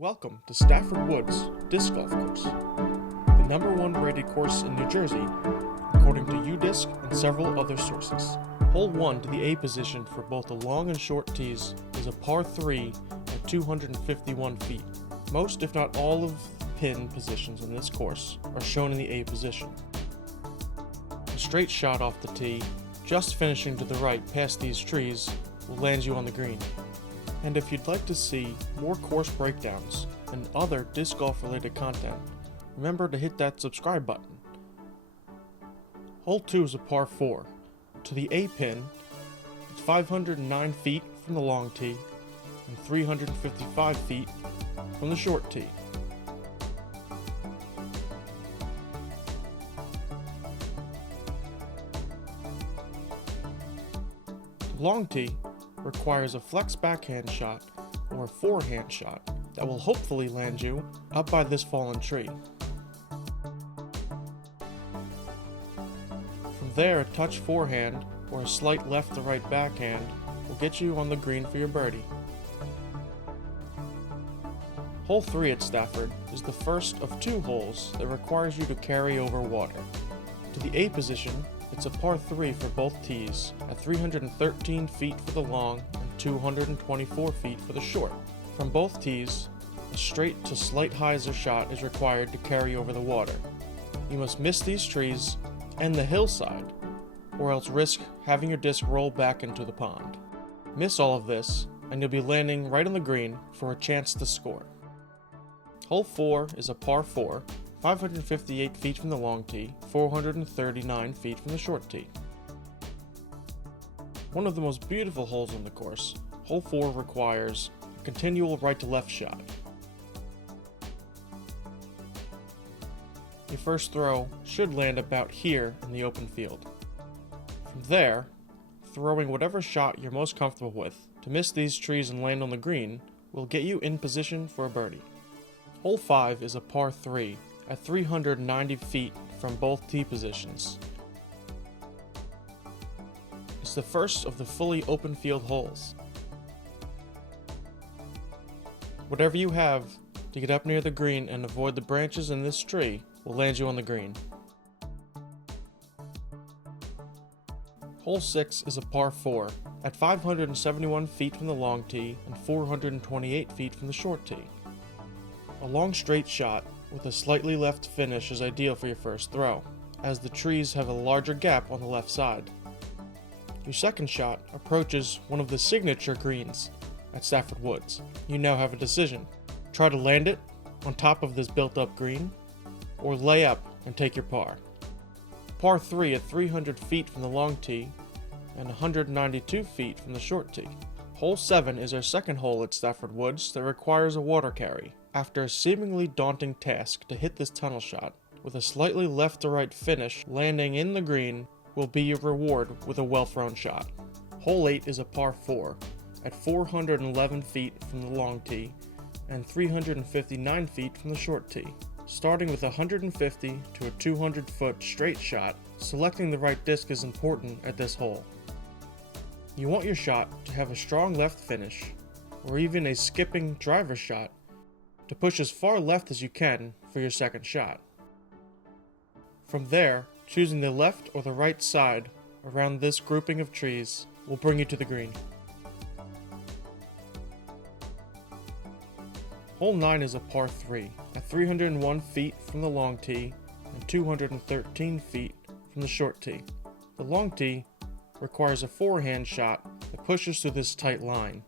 Welcome to Stafford Woods Disc Golf Course, the #1 rated course in New Jersey, according to UDisc and several other sources. Hole 1 to the A position for both the long and short tees is a par 3 at 251 feet. Most, if not all, of the pin positions in this course are shown in the A position. A straight shot off the tee, just finishing to the right past these trees, will land you on the green. And if you'd like to see more course breakdowns and other disc golf related content, remember to hit that subscribe button. Hole 2 is a par 4. To the A pin, it's 509 feet from the long tee and 355 feet from the short tee. The long tee requires a flex backhand shot or a forehand shot that will hopefully land you up by this fallen tree. From there, a touch forehand or a slight left to right backhand will get you on the green for your birdie. Hole 3 at Stafford is the first of 2 holes that requires you to carry over water. To the A position, it's a par 3 for both tees at 313 feet for the long and 224 feet for the short. From both tees, a straight to slight hyzer shot is required to carry over the water. You must miss these trees and the hillside, or else risk having your disc roll back into the pond. Miss all of this, and you'll be landing right on the green for a chance to score. Hole 4 is a par 4, 558 feet from the long tee, 439 feet from the short tee. One of the most beautiful holes on the course, hole 4 requires a continual right to left shot. Your first throw should land about here in the open field. From there, throwing whatever shot you're most comfortable with to miss these trees and land on the green will get you in position for a birdie. Hole 5 is a par 3 at 390 feet from both tee positions. It's the first of the fully open field holes. Whatever you have to get up near the green and avoid the branches in this tree will land you on the green. Hole 6 is a par 4 at 571 feet from the long tee and 428 feet from the short tee. A long straight shot with a slightly left finish is ideal for your first throw, as the trees have a larger gap on the left side. Your second shot approaches one of the signature greens at Stafford Woods. You now have a decision. Try to land it on top of this built-up green, or lay up and take your par. Par 3 at 300 feet from the long tee and 192 feet from the short tee. Hole 7 is our second hole at Stafford Woods that requires a water carry. After a seemingly daunting task to hit this tunnel shot, with a slightly left to right finish, landing in the green will be your reward with a well-thrown shot. Hole 8 is a par 4 at 411 feet from the long tee and 359 feet from the short tee. Starting with 150 to a 200-foot straight shot, selecting the right disc is important at this hole. You want your shot to have a strong left finish, or even a skipping driver shot, to push as far left as you can for your second shot. From there, choosing the left or the right side around this grouping of trees will bring you to the green. Hole 9 is a par 3 at 301 feet from the long tee and 213 feet from the short tee. The long tee requires a forehand shot that pushes through this tight line.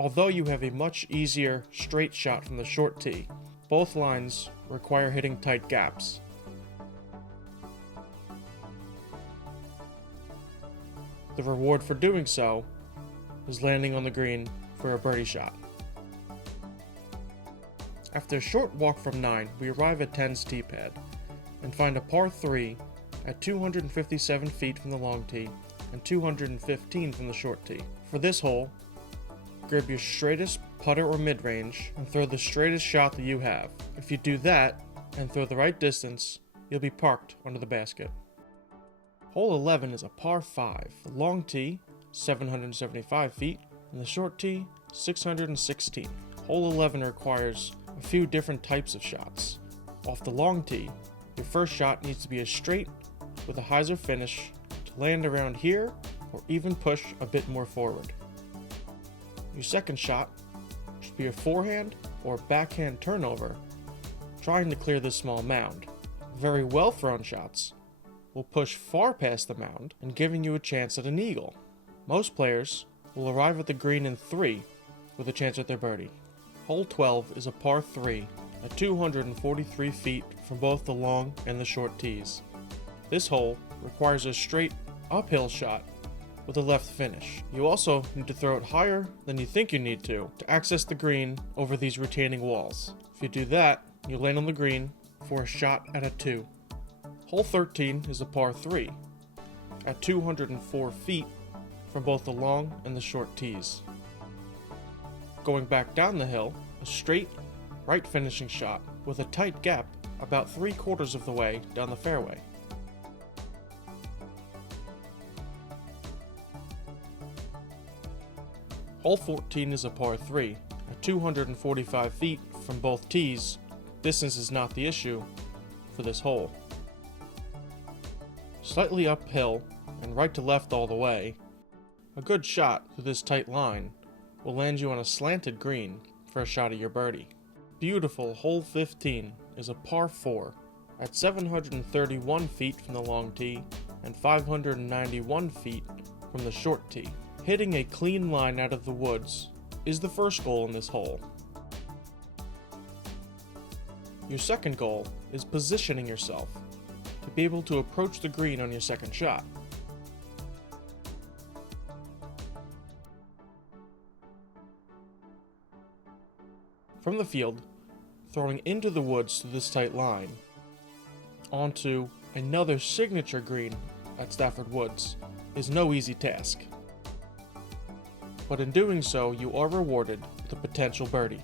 Although you have a much easier straight shot from the short tee, both lines require hitting tight gaps. The reward for doing so is landing on the green for a birdie shot. After a short walk from 9, we arrive at 10's tee pad and find a par 3 at 257 feet from the long tee and 215 from the short tee. For this hole, grab your straightest putter or mid-range and throw the straightest shot that you have. If you do that and throw the right distance, you'll be parked under the basket. Hole 11 is a par 5. The long tee, 775 feet, and the short tee, 616. Hole 11 requires a few different types of shots. Off the long tee, your first shot needs to be a straight with a hyzer finish to land around here or even push a bit more forward. Your second shot should be a forehand or backhand turnover, trying to clear this small mound. Very well thrown shots will push far past the mound and giving you a chance at an eagle. Most players will arrive at the green in 3 with a chance at their birdie. Hole 12 is a par 3 at 243 feet from both the long and the short tees. This hole requires a straight uphill shot with a left finish. You also need to throw it higher than you think you need to access the green over these retaining walls. If you do that, you'll land on the green for a shot at a 2. Hole 13 is a par 3 at 204 feet from both the long and the short tees. Going back down the hill, a straight right finishing shot with a tight gap about 3/4 of the way down the fairway. Hole 14 is a par 3 at 245 feet from both tees. Distance is not the issue for this hole. Slightly uphill and right to left all the way, a good shot through this tight line will land you on a slanted green for a shot at your birdie. Beautiful hole 15 is a par 4 at 731 feet from the long tee and 591 feet from the short tee. Hitting a clean line out of the woods is the first goal in this hole. Your second goal is positioning yourself to be able to approach the green on your second shot. From the field, throwing into the woods through this tight line, onto another signature green at Stafford Woods is no easy task. But in doing so, you are rewarded with a potential birdie.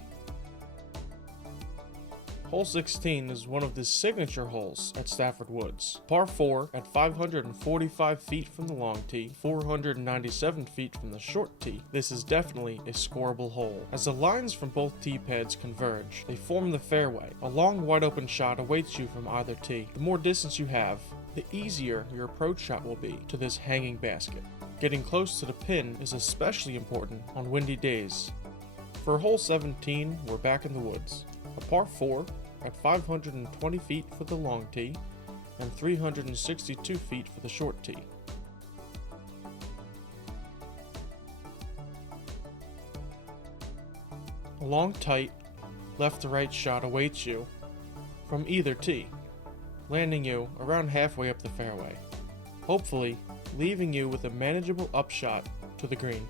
Hole 16 is one of the signature holes at Stafford Woods. Par 4 at 545 feet from the long tee, 497 feet from the short tee. This is definitely a scoreable hole. As the lines from both tee pads converge, they form the fairway. A long wide open shot awaits you from either tee. The more distance you have, the easier your approach shot will be to this hanging basket. Getting close to the pin is especially important on windy days. For hole 17, we're back in the woods. A par 4 at 520 feet for the long tee and 362 feet for the short tee. A long, tight, left to right shot awaits you from either tee, landing you around halfway up the fairway, hopefully leaving you with a manageable upshot to the green.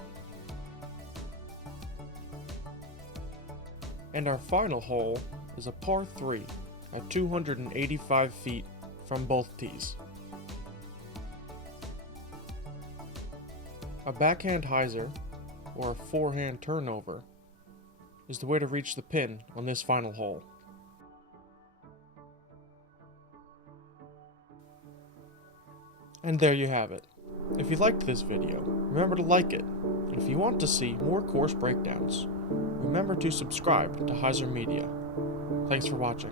And our final hole is a par 3 at 285 feet from both tees. A backhand hyzer, or a forehand turnover, is the way to reach the pin on this final hole. And there you have it. If you liked this video, remember to like it, and if you want to see more course breakdowns, remember to subscribe to HyzerMedia. Thanks for watching.